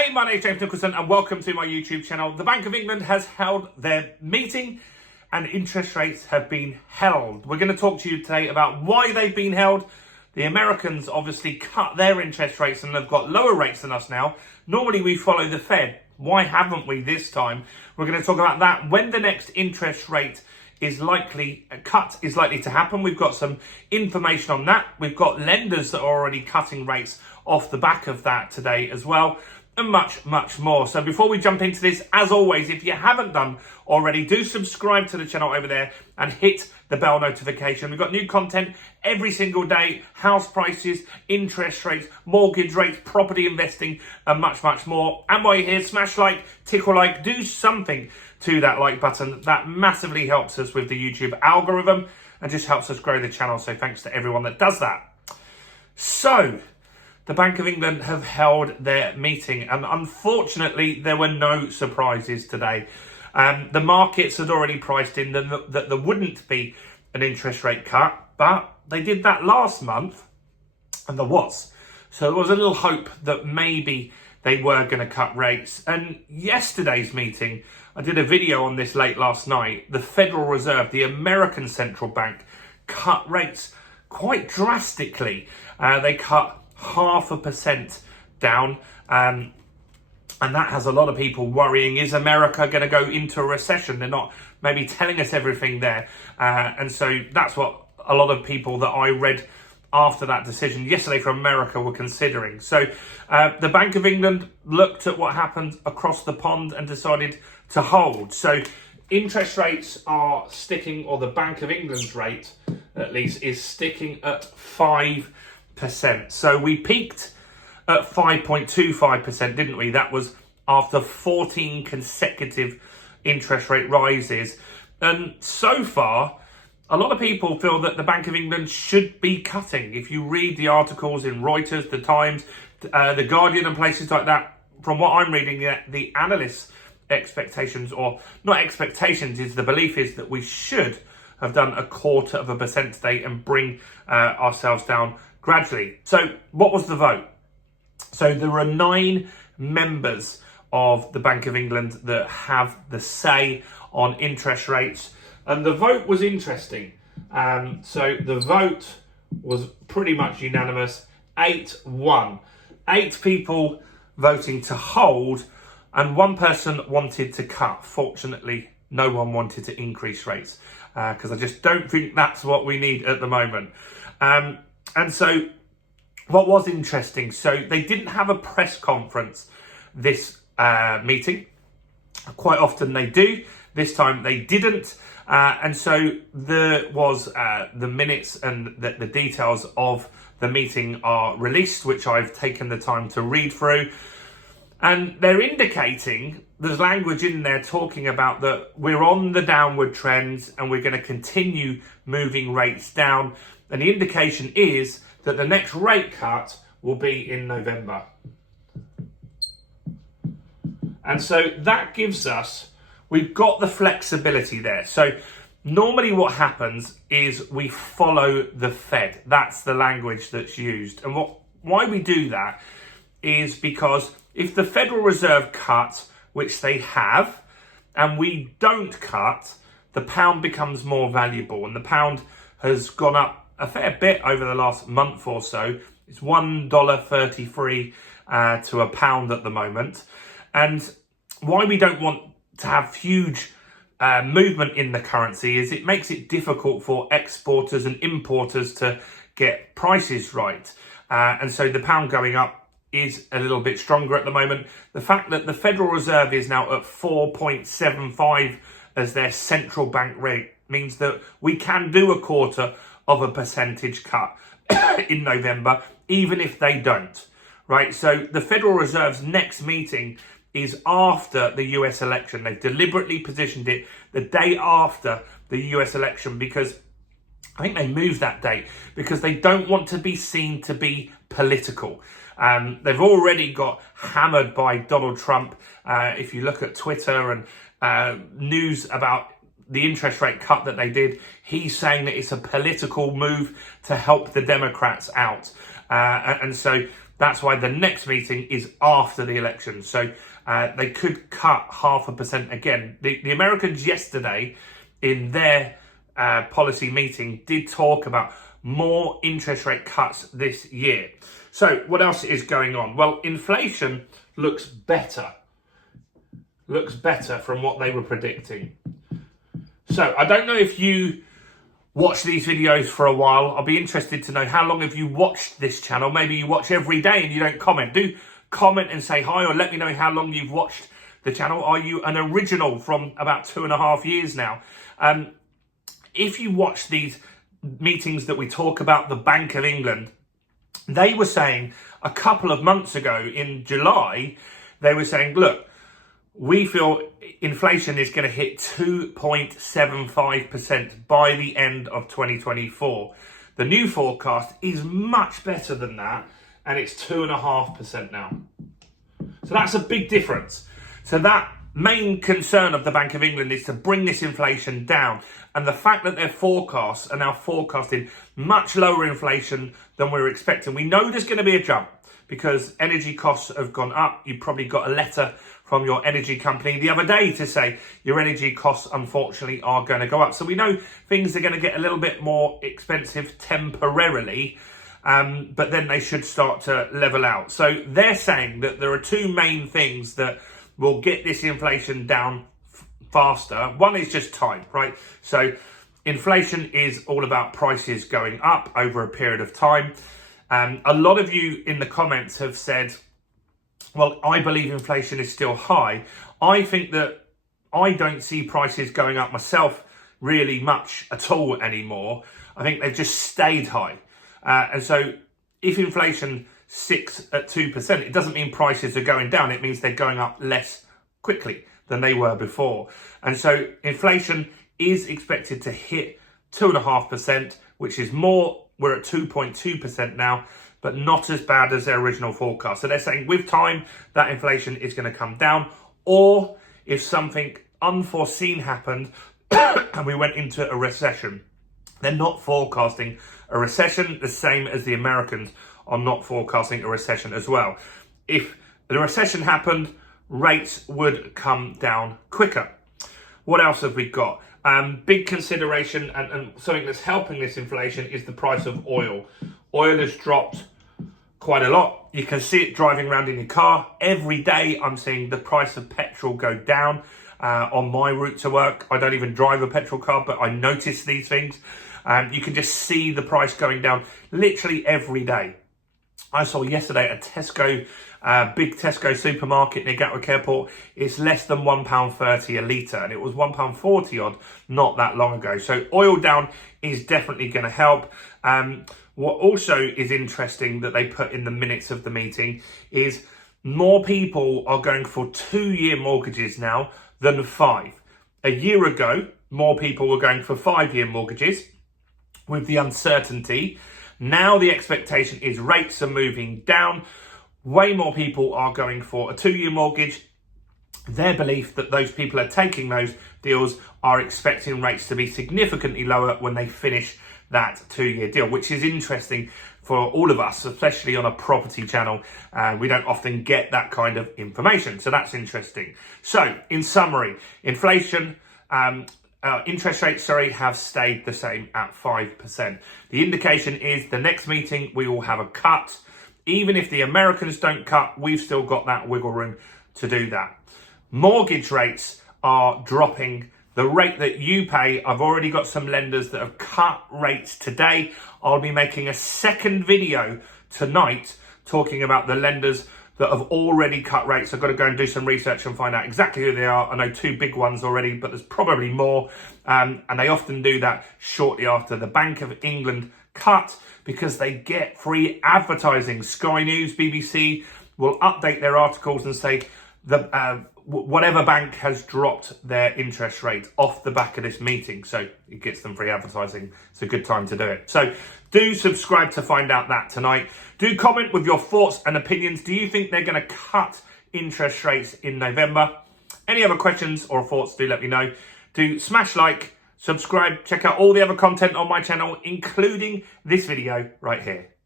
Hey, my name is James Nicholson and welcome to my YouTube channel. The Bank of England has held their meeting and interest rates have been held. We're going to talk to you today about why they've been held. The Americans obviously cut their interest rates and they've got lower rates than us now. Normally we follow the Fed. Why haven't we this time? We're going to talk about that, when the next interest rate is likely to happen. We've got some information on that. We've got lenders that are already cutting rates off the back of that today as well, and much, much more. So before we jump into this, as always, if you haven't done already, do subscribe to the channel over there and hit the bell notification. We've got new content every single day: house prices, interest rates, mortgage rates, property investing, and much, much more. And while you're here, smash like, tickle like, do something to that like button. That massively helps us with the YouTube algorithm and just helps us grow the channel. So thanks to everyone that does that. So the Bank of England have held their meeting, and unfortunately there were no surprises today. The markets had already priced in that there wouldn't be an interest rate cut, but they did that last month and there was. So there was a little hope that maybe they were going to cut rates. And yesterday's meeting, I did a video on this late last night. The Federal Reserve, the American central bank, cut rates quite drastically. They cut 0.5% down. And that has a lot of people worrying, is America going to go into a recession? They're not maybe telling us everything there. And so that's what a lot of people that I read after that decision yesterday from America were considering. So the Bank of England looked at what happened across the pond and decided to hold. So interest rates are sticking, or the Bank of England's rate at least is sticking at 5%. So we peaked at 5.25%, didn't we? That was after 14 consecutive interest rate rises. And so far, a lot of people feel that the Bank of England should be cutting. If you read the articles in Reuters, The Times, The Guardian and places like that, from what I'm reading, the analysts' expectations, or not expectations, is the belief is that we should have done 0.25% today and bring ourselves down gradually. So what was the vote? So there are 9 members of the Bank of England that have the say on interest rates. And the vote was interesting. So the vote was pretty much unanimous, 8-1. 8 people voting to hold, and 1 person wanted to cut. Fortunately, no one wanted to increase rates, because I just don't think that's what we need at the moment. And so what was interesting, so they didn't have a press conference this meeting. Quite often they do. This time they didn't. And so there was the minutes and the details of the meeting are released, which I've taken the time to read through. And they're indicating, there's language in there talking about that we're on the downward trends and we're going to continue moving rates down. And the indication is that the next rate cut will be in November. And so that gives us, we've got the flexibility there. So normally what happens is we follow the Fed. That's the language that's used. And why we do that is because if the Federal Reserve cuts, which they have, and we don't cut, the pound becomes more valuable. And the pound has gone up a fair bit over the last month or so. It's $1.33 to a pound at the moment. And why we don't want to have huge movement in the currency is it makes it difficult for exporters and importers to get prices right. And so the pound going up is a little bit stronger at the moment. The fact that the Federal Reserve is now at 4.75 as their central bank rate means that we can do 0.25% cut in November, even if they don't, right? So the Federal Reserve's next meeting is after the US election. They've deliberately positioned it the day after the US election because I think they moved that date because they don't want to be seen to be political. They've already got hammered by Donald Trump. If you look at Twitter and news about the interest rate cut that they did, he's saying that it's a political move to help the Democrats out. And so That's why the next meeting is after the election. So they could cut 0.5% again. The Americans yesterday in their policy meeting did talk about more interest rate cuts this year. So what else is going on? Well, inflation looks better. Looks better from what they were predicting. So I don't know if you watch these videos for a while. I'll be interested to know how long have you watched this channel. Maybe you watch every day and you don't comment. Do comment and say hi, or let me know how long you've watched the channel. Are you an original from about 2.5 years now? If you watch these meetings that we talk about, the Bank of England, they were saying a couple of months ago in July, they were saying, look, we feel inflation is going to hit 2.75% by the end of 2024. The new forecast is much better than that, and it's 2.5% now. So that's a big difference. So that main concern of the Bank of England is to bring this inflation down. And the fact that their forecasts are now forecasting much lower inflation than we were expecting. We know there's going to be a jump because energy costs have gone up. You probably got a letter from your energy company the other day to say your energy costs, unfortunately, are going to go up. So we know things are going to get a little bit more expensive temporarily, but then they should start to level out. So they're saying that there are two main things that will get this inflation down faster. One is just time, right? So inflation is all about prices going up over a period of time. A lot of you in the comments have said, well, I believe inflation is still high. I think that I don't see prices going up myself really much at all anymore. I think they've just stayed high. And so if inflation sits at 2%, it doesn't mean prices are going down. It means they're going up less quickly than they were before. And so inflation is expected to hit 2.5%, which is more. We're at 2.2% now, but not as bad as their original forecast. So they're saying with time, that inflation is going to come down. Or if something unforeseen happened and we went into a recession, they're not forecasting a recession, the same as the Americans are not forecasting a recession as well. If the recession happened, rates would come down quicker. What else have we got? Big consideration and something that's helping this inflation is the price of oil. Oil has dropped quite a lot. You can see it driving around in your car. Every day I'm seeing the price of petrol go down on my route to work. I don't even drive a petrol car, but I notice these things. You can just see the price going down literally every day. I saw yesterday at Tesco, big Tesco supermarket near Gatwick Airport, it's less than £1.30 a litre, and it was £1.40 odd not that long ago. So oil down is definitely going to help. What also is interesting that they put in the minutes of the meeting is more people are going for 2-year mortgages now than 5. A year ago, more people were going for 5-year mortgages with the uncertainty. Now the expectation is rates are moving down. Way more people are going for a 2-year mortgage. Their belief that those people are taking those deals are expecting rates to be significantly lower when they finish that 2-year deal, which is interesting for all of us, especially on a property channel. We don't often get that kind of information. So that's interesting. So in summary, inflation, interest rates, have stayed the same at 5%. The indication is the next meeting, we will have a cut. Even if the Americans don't cut, we've still got that wiggle room to do that. Mortgage rates are dropping. The rate that you pay, I've already got some lenders that have cut rates today. I'll be making a second video tonight talking about the lenders that have already cut rates. I've got to go and do some research and find out exactly who they are. I know 2 big ones already, but there's probably more. And they often do that shortly after the Bank of England cut because they get free advertising. Sky News, BBC will update their articles and say whatever bank has dropped their interest rate off the back of this meeting. So it gets them free advertising. It's a good time to do it. So do subscribe to find out that tonight. Do comment with your thoughts and opinions. Do you think they're going to cut interest rates in November? Any other questions or thoughts, do let me know. Do smash like, subscribe, check out all the other content on my channel, including this video right here.